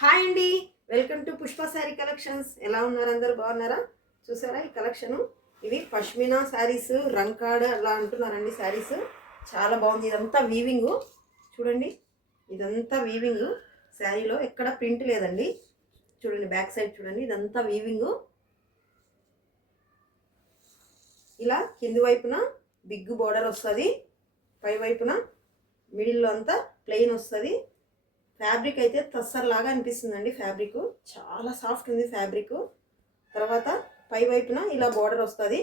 Hi అండి, welcome to Pushpa sari collections. ఎలా ఉన్నారు? అందరు బాగున్నారా? చూసారా ఈ కలెక్షను? ఇవి పష్మినా శారీస్, రంకాడ్ అలా అంటున్నారండి. శారీస్ చాలా బాగుంది. ఇదంతా వీవింగ్ చూడండి, ఇదంతా వీవింగ్. శారీలో ఎక్కడ ప్రింట్ లేదండి. చూడండి బ్యాక్ సైడ్ చూడండి, ఇదంతా వీవింగ్. ఇలా కింది వైపున బిగ్ బోర్డర్ వస్తుంది, పై వైపున మిడిల్లో అంతా ప్లెయిన్ వస్తుంది. ఫ్యాబ్రిక్ అయితే తస్సర్ లాగా అనిపిస్తుందండి. ఫ్యాబ్రిక్ చాలా సాఫ్ట్ ఉంది ఫ్యాబ్రిక్. తర్వాత పై వైపున ఇలా బోర్డర్ వస్తుంది.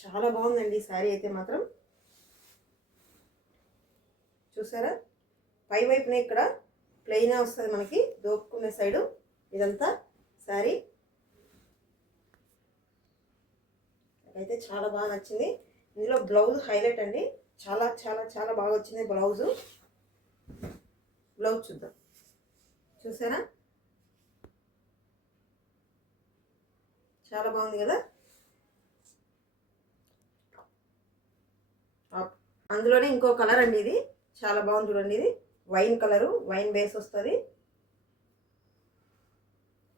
చాలా బాగుందండి శారీ అయితే మాత్రం. చూసారా, పై వైపున ఇక్కడ ప్లెయిన్ వస్తుంది మనకి దోపుకునే సైడు. ఇదంతా శారీ అయితే చాలా బాగా నచ్చింది. ఇందులో బ్లౌజ్ హైలైట్ అండి. చాలా చాలా చాలా బాగా వచ్చింది బ్లౌజ్ చూద్దాం. చూసారా, చాలా బాగుంది కదా. అందులోనే ఇంకో కలర్ అండి, ఇది చాలా బాగుంది చూడండి. ఇది వైన్ కలరు, వైన్ బేస్ వస్తుంది.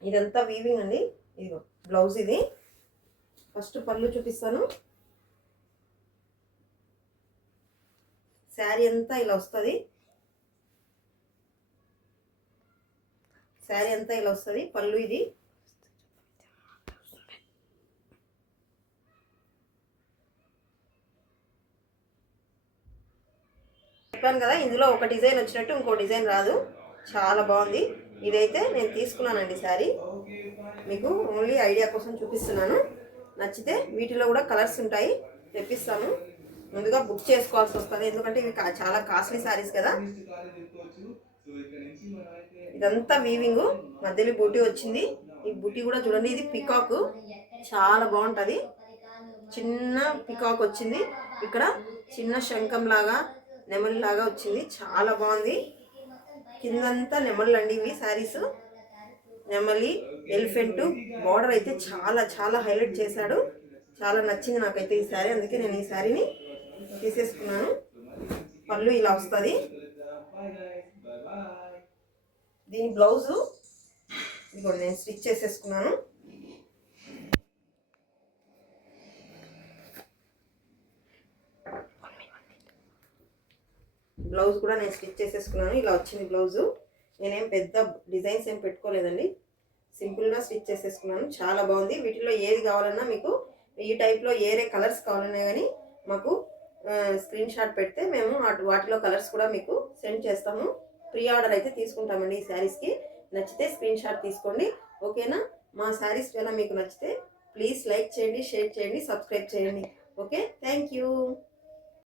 ఇదంతా వీవింగ్ అండి. ఇదిగో బ్లౌజ్. ఇది ఫస్ట్ పళ్ళు చూపిస్తాను. శారీ అంతా ఇలా వస్తుంది. శారీ అంతా ఇలా వస్తుంది. పళ్ళు ఇది. చెప్పాను కదా, ఇందులో ఒక డిజైన్ వచ్చినట్టు ఇంకో డిజైన్ రాదు. చాలా బాగుంది. ఇదైతే నేను తీసుకున్నానండి శారీ. మీకు ఓన్లీ ఐడియా కోసం చూపిస్తున్నాను. నచ్చితే వీటిలో కూడా కలర్స్ ఉంటాయి, తెప్పిస్తాను. ముందుగా బుక్ చేసుకోవాల్సి వస్తుంది, ఎందుకంటే ఇవి చాలా కాస్ట్లీ శారీస్ కదా. ఇదంతా వీవింగ్, మధ్యలో బూటీ వచ్చింది. ఈ బూటీ కూడా చూడండి, ఇది పికాక్ చాలా బాగుంటుంది. చిన్న పికాక్ వచ్చింది, ఇక్కడ చిన్న శంఖం లాగా నెమలి లాగా వచ్చింది. చాలా బాగుంది. కిందంతా నెమళ్ళు అండి ఇవి శారీస్. నెమలి, ఎలిఫెంట్ బార్డర్ అయితే చాలా చాలా హైలైట్ చేశాడు. చాలా నచ్చింది నాకైతే ఈ శారీ, అందుకే నేను ఈ శారీని తీసేసుకున్నాను. పళ్ళు ఇలా వస్తుంది. దీని బ్లౌజు ఇదిగో నేను స్టిచ్ చేసేసుకున్నాను. బ్లౌజ్ కూడా నేను స్టిచ్ చేసేసుకున్నాను. ఇలా వచ్చింది బ్లౌజు. నేనేం పెద్ద డిజైన్స్ ఏం పెట్టుకోలేదండి, సింపుల్గా స్టిచ్ చేసేసుకున్నాను. చాలా బాగుంది. వీటిలో ఏది కావాలన్నా మీకు, ఈ టైప్లో ఏరే కలర్స్ కావాలన్నా కానీ మాకు స్క్రీన్ షాట్ పెడితే మేము వాటిలో కలర్స్ కూడా మీకు సెండ్ చేస్తాము. ప్రీ ఆర్డర్ అయితే తీసుకుంటామండి ఈ శారీస్కి. నచ్చితే స్క్రీన్ షాట్ తీసుకోండి, ఓకేనా. మా శారీస్ ఎలా మీకు నచ్చితే ప్లీజ్ లైక్ చేయండి, షేర్ చేయండి, సబ్స్క్రైబ్ చేయండి. Okay, thank you.